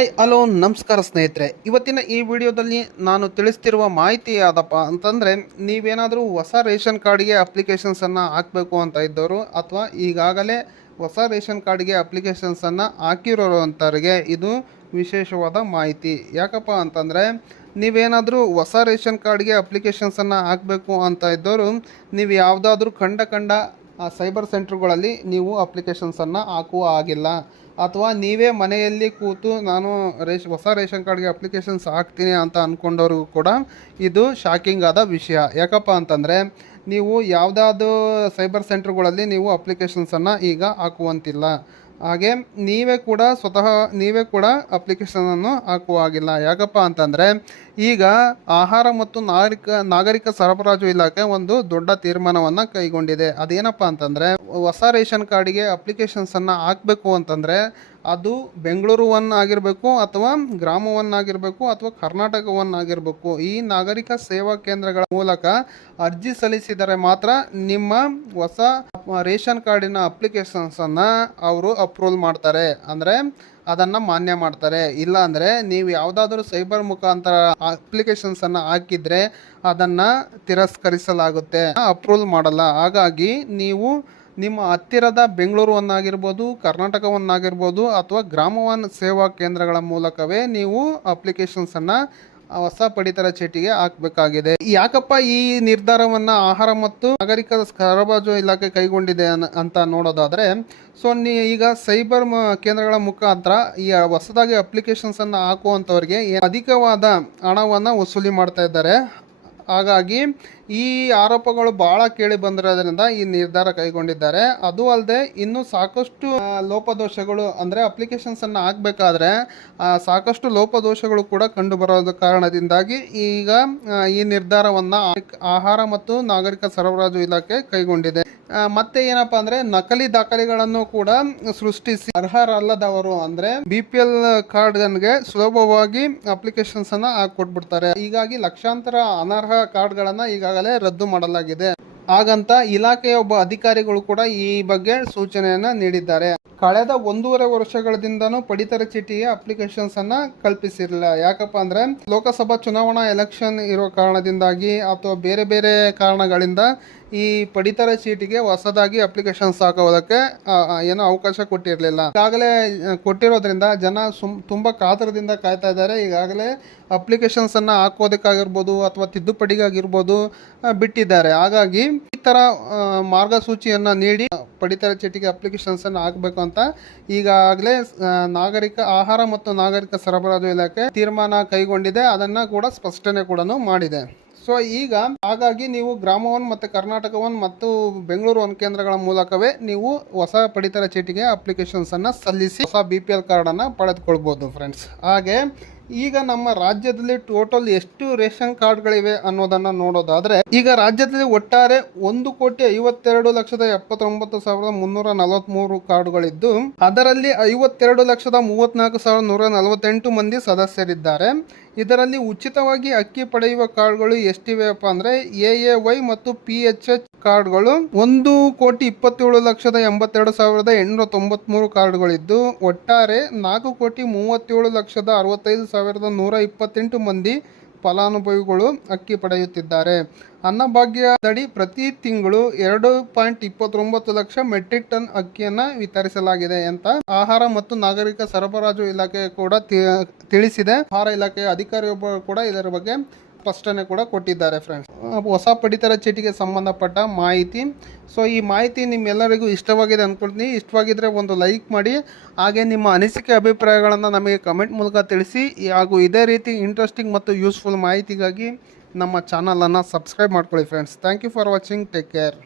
Hi, hello, ನಮಸ್ಕಾರ ಸ್ನೇಹಿತರೆ. ಇವತ್ತಿನ ಈ ವಿಡಿಯೋದಲ್ಲಿ ನಾನು ತಿಳಿಸ್ತಿರುವ ಮಾಹಿತಿ ಯಾವುದಪ್ಪ ಅಂತಂದರೆ, ನೀವೇನಾದರೂ ಹೊಸ ರೇಷನ್ ಕಾರ್ಡ್ಗೆ ಅಪ್ಲಿಕೇಶನ್ಸನ್ನು ಹಾಕಬೇಕು ಅಂತ ಇದ್ದವರು ಅಥವಾ ಈಗಾಗಲೇ ಹೊಸ ರೇಷನ್ ಕಾರ್ಡ್ಗೆ ಅಪ್ಲಿಕೇಶನ್ಸನ್ನು ಹಾಕಿರೋರು ಅಂತವ್ರಿಗೆ ಇದು ವಿಶೇಷವಾದ ಮಾಹಿತಿ. ಯಾಕಪ್ಪ ಅಂತಂದರೆ, ನೀವೇನಾದರೂ ಹೊಸ ರೇಷನ್ ಕಾರ್ಡ್ಗೆ ಅಪ್ಲಿಕೇಶನ್ಸನ್ನು ಹಾಕಬೇಕು ಅಂತ ಇದ್ದವರು ನೀವು ಯಾವುದಾದ್ರೂ ಕಂಡ ಕಂಡ ಆ ಸೈಬರ್ ಸೆಂಟ್ರ್ಗಳಲ್ಲಿ ನೀವು ಅಪ್ಲಿಕೇಶನ್ಸನ್ನು ಹಾಕುವ ಆಗಿಲ್ಲ ಅಥವಾ ನೀವೇ ಮನೆಯಲ್ಲಿ ಕೂತು ನಾನು ರೇಷ್, ಹೊಸ ರೇಷನ್ ಕಾರ್ಡ್ಗೆ ಅಪ್ಲಿಕೇಶನ್ಸ್ ಹಾಕ್ತೀನಿ ಅಂತ ಅಂದ್ಕೊಂಡವ್ರಿಗೂ ಕೂಡ ಇದು ಶಾಕಿಂಗ್ ಆದ ವಿಷಯ. ಯಾಕಪ್ಪ ಅಂತಂದರೆ ನೀವು ಯಾವುದಾದ್ರು ಸೈಬರ್ ಸೆಂಟ್ರ್ಗಳಲ್ಲಿ ನೀವು ಅಪ್ಲಿಕೇಶನ್ಸನ್ನು ಈಗ ಹಾಕುವಂತಿಲ್ಲ. ಹಾಗೆ ನೀವೇ ಕೂಡ ಸ್ವತಃ ನೀವೇ ಕೂಡ ಅಪ್ಲಿಕೇಶನನ್ನು ಹಾಕುವ ಹಾಗಿಲ್ಲ ಯಾಕಪ್ಪ ಅಂತಂದರೆ ಈಗ ಆಹಾರ ಮತ್ತು ನಾಗರಿಕ ನಾಗರಿಕ ಸರಬರಾಜು ಇಲಾಖೆ ಒಂದು ದೊಡ್ಡ ತೀರ್ಮಾನವನ್ನು ಕೈಗೊಂಡಿದೆ. ಅದೇನಪ್ಪ ಅಂತಂದರೆ ಹೊಸ ರೇಷನ್ ಕಾರ್ಡಿಗೆ ಅಪ್ಲಿಕೇಶನ್ಸನ್ನು ಹಾಕಬೇಕು ಅಂತಂದರೆ ಅದು ಬೆಂಗಳೂರು ಒನ್ ಆಗಿರಬೇಕು ಅಥವಾ ಗ್ರಾಮ ಒನ್ ಆಗಿರಬೇಕು ಅಥವಾ ಕರ್ನಾಟಕ ಒನ್ ಆಗಿರಬೇಕು ಈ ನಾಗರಿಕ ಸೇವಾ ಕೇಂದ್ರಗಳ ಮೂಲಕ ಅರ್ಜಿ ಸಲ್ಲಿಸಿದರೆ ಮಾತ್ರ ನಿಮ್ಮ ಹೊಸ ರೇಷನ್ ಕಾರ್ಡಿನ ಅಪ್ಲಿಕೇಶನ್ಸನ್ನು ಅವರು ಅಪ್ರೂವಲ್ ಮಾಡ್ತಾರೆ. ಅಂದರೆ ಅದನ್ನು ಮಾನ್ಯ ಮಾಡ್ತಾರೆ. ಇಲ್ಲ ಅಂದರೆ ನೀವು ಯಾವುದಾದ್ರೂ ಸೈಬರ್ ಮುಖಾಂತರ ಅಪ್ಲಿಕೇಶನ್ಸನ್ನು ಹಾಕಿದರೆ ಅದನ್ನು ತಿರಸ್ಕರಿಸಲಾಗುತ್ತೆ. ಅಪ್ರೂವಲ್ ಮಾಡಲ್ಲ. ಹಾಗಾಗಿ ನೀವು ನಿಮ್ಮ ಹತ್ತಿರದ ಬೆಂಗಳೂರು ಕರ್ನಾಟಕವನ್ನಾಗಿರ್ಬೋದು ಅಥವಾ ಗ್ರಾಮವನ್ ಸೇವಾ ಕೇಂದ್ರಗಳ ಮೂಲಕವೇ ನೀವು ಅಪ್ಲಿಕೇಶನ್ಸನ್ನು ಹೊಸ ಪಡಿತರ ಚೀಟಿಗೆ ಹಾಕಬೇಕಾಗಿದೆ. ಯಾಕಪ್ಪ ಈ ನಿರ್ಧಾರವನ್ನು ಆಹಾರ ಮತ್ತು ನಾಗರಿಕ ಸರಬರಾಜು ಇಲಾಖೆ ಕೈಗೊಂಡಿದೆ ಅಂತ ನೋಡೋದಾದರೆ, ಸೊ ನೀ ಈಗ ಸೈಬರ್ ಕೇಂದ್ರಗಳ ಮುಖಾಂತರ ಈ ಹೊಸದಾಗಿ ಅಪ್ಲಿಕೇಶನ್ಸನ್ನು ಹಾಕುವಂಥವ್ರಿಗೆ ಅಧಿಕವಾದ ಹಣವನ್ನು ವಸೂಲಿ ಮಾಡ್ತಾ ಇದ್ದಾರೆ. ಹಾಗಾಗಿ ಈ ಆರೋಪಗಳು ಬಹಳ ಕೇಳಿ ಬಂದಿರೋದ್ರಿಂದ ಈ ನಿರ್ಧಾರ ಕೈಗೊಂಡಿದ್ದಾರೆ. ಅದು ಅಲ್ಲದೆ ಇನ್ನೂ ಸಾಕಷ್ಟು ಲೋಪದೋಷಗಳು ಅಂದರೆ ಅಪ್ಲಿಕೇಶನ್ಸನ್ನು ಹಾಕಬೇಕಾದ್ರೆ ಸಾಕಷ್ಟು ಲೋಪದೋಷಗಳು ಕೂಡ ಕಂಡು ಕಾರಣದಿಂದಾಗಿ ಈಗ ಈ ನಿರ್ಧಾರವನ್ನು ಆಹಾರ ಮತ್ತು ನಾಗರಿಕ ಸರಬರಾಜು ಇಲಾಖೆ ಕೈಗೊಂಡಿದೆ. ಮತ್ತೆ ಏನಪ್ಪಾ ಅಂದ್ರೆ ನಕಲಿ ದಾಖಲೆಗಳನ್ನು ಕೂಡ ಸೃಷ್ಟಿಸಿ ಅರ್ಹರಲ್ಲದವರು ಅಂದ್ರೆ ಬಿ ಪಿ ಎಲ್ ಕಾರ್ಡ್ಗೆ ಸುಲಭವಾಗಿ ಅಪ್ಲಿಕೇಶನ್ಸ್ ಅನ್ನ ಕೊಟ್ಬಿಡ್ತಾರೆ ಹೀಗಾಗಿ ಲಕ್ಷಾಂತರ ಅನರ್ಹ ಕಾರ್ಡ್ಗಳನ್ನ ಈಗಾಗಲೇ ರದ್ದು ಮಾಡಲಾಗಿದೆ. ಹಾಗಂತ ಇಲಾಖೆಯ ಒಬ್ಬ ಅಧಿಕಾರಿಗಳು ಕೂಡ ಈ ಬಗ್ಗೆ ಸೂಚನೆಯನ್ನ ನೀಡಿದ್ದಾರೆ. ಕಳೆದ ಒಂದೂವರೆ ವರ್ಷಗಳಿಂದನೂ ಪಡಿತರ ಚೀಟಿಗೆ ಅಪ್ಲಿಕೇಶನ್ಸ್ ಅನ್ನ ಕಲ್ಪಿಸಿರಲಿಲ್ಲ. ಯಾಕಪ್ಪ ಅಂದ್ರೆ ಲೋಕಸಭಾ ಚುನಾವಣಾ ಎಲೆಕ್ಷನ್ ಇರೋ ಕಾರಣದಿಂದಾಗಿ ಅಥವಾ ಬೇರೆ ಬೇರೆ ಕಾರಣಗಳಿಂದ ಈ ಪಡಿತರ ಚೀಟಿಗೆ ಹೊಸದಾಗಿ ಅಪ್ಲಿಕೇಶನ್ಸ್ ಹಾಕೋದಕ್ಕೆ ಏನೋ ಅವಕಾಶ ಕೊಟ್ಟಿರಲಿಲ್ಲ. ಈಗಾಗಲೇ ಕೊಟ್ಟಿರೋದ್ರಿಂದ ಜನ ಸುಮ್, ತುಂಬ ಕಾತರದಿಂದ ಕಾಯ್ತಾ ಇದ್ದಾರೆ. ಈಗಾಗಲೇ ಅಪ್ಲಿಕೇಶನ್ಸನ್ನು ಹಾಕೋದಕ್ಕಾಗಿರ್ಬೋದು ಅಥವಾ ತಿದ್ದುಪಡಿಗಾಗಿರ್ಬೋದು ಬಿಟ್ಟಿದ್ದಾರೆ. ಹಾಗಾಗಿ ಈ ಥರ ಮಾರ್ಗಸೂಚಿಯನ್ನು ನೀಡಿ ಪಡಿತರ ಚೀಟಿಗೆ ಅಪ್ಲಿಕೇಶನ್ಸನ್ನು ಹಾಕಬೇಕು ಅಂತ ಈಗಾಗಲೇ ನಾಗರಿಕ ಆಹಾರ ಮತ್ತು ನಾಗರಿಕ ಸರಬರಾಜು ಇಲಾಖೆ ತೀರ್ಮಾನ ಕೈಗೊಂಡಿದೆ. ಅದನ್ನು ಕೂಡ ಸ್ಪಷ್ಟನೆ ಕೂಡ ಮಾಡಿದೆ. ಸೊ ಈಗ ಹಾಗಾಗಿ ನೀವು ಗ್ರಾಮ ಒನ್ ಮತ್ತು ಕರ್ನಾಟಕ ಒನ್ ಮತ್ತು ಬೆಂಗಳೂರು ಒನ್ ಕೇಂದ್ರಗಳ ಮೂಲಕವೇ ನೀವು ಹೊಸ ಪಡಿತರ ಚೀಟಿಗೆ ಅಪ್ಲಿಕೇಶನ್ಸ್ ಅನ್ನ ಸಲ್ಲಿಸಿ ಹೊಸ ಬಿ ಪಿ ಎಲ್ ಕಾರ್ಡನ್ನು ಪಡೆದುಕೊಳ್ಬೋದು ಫ್ರೆಂಡ್ಸ್ ಹಾಗೆ ಈಗ ನಮ್ಮ ರಾಜ್ಯದಲ್ಲಿ ಟೋಟಲ್ ಎಷ್ಟು ರೇಷನ್ ಕಾರ್ಡ್ಗಳಿವೆ ಅನ್ನೋದನ್ನ ನೋಡೋದಾದ್ರೆ, ಈಗ ರಾಜ್ಯದಲ್ಲಿ ಒಟ್ಟಾರೆ ಒಂದು ಕೋಟಿ ಐವತ್ತೆರಡು ಲಕ್ಷದ ಎಪ್ಪತ್ತೊಂಬತ್ತು ಸಾವಿರದ ಮುನ್ನೂರ ನಲವತ್ಮೂರು ಕಾರ್ಡ್ಗಳಿದ್ದು, ಅದರಲ್ಲಿ ಐವತ್ತೆರಡು ಲಕ್ಷದ ಮೂವತ್ನಾಲ್ಕು ಸಾವಿರದ ನೂರ ನಲವತ್ತೆಂಟು ಮಂದಿ ಸದಸ್ಯರಿದ್ದಾರೆ. ಇದರಲ್ಲಿ ಉಚಿತವಾಗಿ ಅಕ್ಕಿ ಪಡೆಯುವ ಕಾರ್ಡ್ಗಳು ಎಷ್ಟಿವೆಯಪ್ಪ ಅಂದ್ರೆ ಎ ಎ ವೈ ಮತ್ತು ಪಿ ಎಚ್ ಎಚ್ ಕಾರ್ಡ್ಗಳು. ಒಂದು ಕೋಟಿ ಇಪ್ಪತ್ತೇಳು ಲಕ್ಷದ ಎಂಬತ್ತೆರಡು ಸಾವಿರದ ಎಂಟುನೂರ ತೊಂಬತ್ಮೂರು ಕಾರ್ಡ್ಗಳಿದ್ದು, ಒಟ್ಟಾರೆ ನಾಲ್ಕು ಕೋಟಿ ಮೂವತ್ತೇಳು ಲಕ್ಷದ ಅರವತ್ತೈದು ಸಾವಿರದ ನೂರ ಇಪ್ಪತ್ತೆಂಟು ಮಂದಿ ಫಲಾನುಭವಿಗಳು ಅಕ್ಕಿ ಪಡೆಯುತ್ತಿದ್ದಾರೆ. ಅನ್ನಭಾಗ್ಯದಡಿ ಪ್ರತಿ ತಿಂಗಳು ಎರಡು ಪಾಯಿಂಟ್ ಇಪ್ಪತ್ತೊಂಬತ್ತು ಲಕ್ಷ ಮೆಟ್ರಿಕ್ ಟನ್ ಅಕ್ಕಿಯನ್ನು ವಿತರಿಸಲಾಗಿದೆ ಅಂತ ಆಹಾರ ಮತ್ತು ನಾಗರಿಕ ಸರಬರಾಜು ಇಲಾಖೆ ಕೂಡ ತಿಳಿಸಿದೆ. ಆಹಾರ ಇಲಾಖೆಯ ಅಧಿಕಾರಿಯೊಬ್ಬರು ಕೂಡ ಇದರ ಬಗ್ಗೆ ಸ್ಪಷ್ಟನೆ ಕೂಡ ಕೊಟ್ಟಿದ್ದಾರೆ ಫ್ರೆಂಡ್ಸ್ ಹೊಸ ಪಡಿತರ ಚೀಟಿಗೆ ಸಂಬಂಧಪಟ್ಟ ಮಾಹಿತಿ. ಸೊ ಈ ಮಾಹಿತಿ ನಿಮ್ಮೆಲ್ಲರಿಗೂ ಇಷ್ಟವಾಗಿದೆ ಅಂದ್ಕೊಳ್ತೀನಿ ಇಷ್ಟವಾಗಿದ್ದರೆ ಒಂದು ಲೈಕ್ ಮಾಡಿ, ಹಾಗೆ ನಿಮ್ಮ ಅನಿಸಿಕೆ ಅಭಿಪ್ರಾಯಗಳನ್ನು ನಮಗೆ ಕಮೆಂಟ್ ಮೂಲಕ ತಿಳಿಸಿ. ಹಾಗೂ ಇದೇ ರೀತಿ ಇಂಟ್ರೆಸ್ಟಿಂಗ್ ಮತ್ತು ಯೂಸ್ಫುಲ್ ಮಾಹಿತಿಗಾಗಿ ನಮ್ಮ ಚಾನಲನ್ನು ಸಬ್ಸ್ಕ್ರೈಬ್ ಮಾಡ್ಕೊಳ್ಳಿ friends thank you for watching take care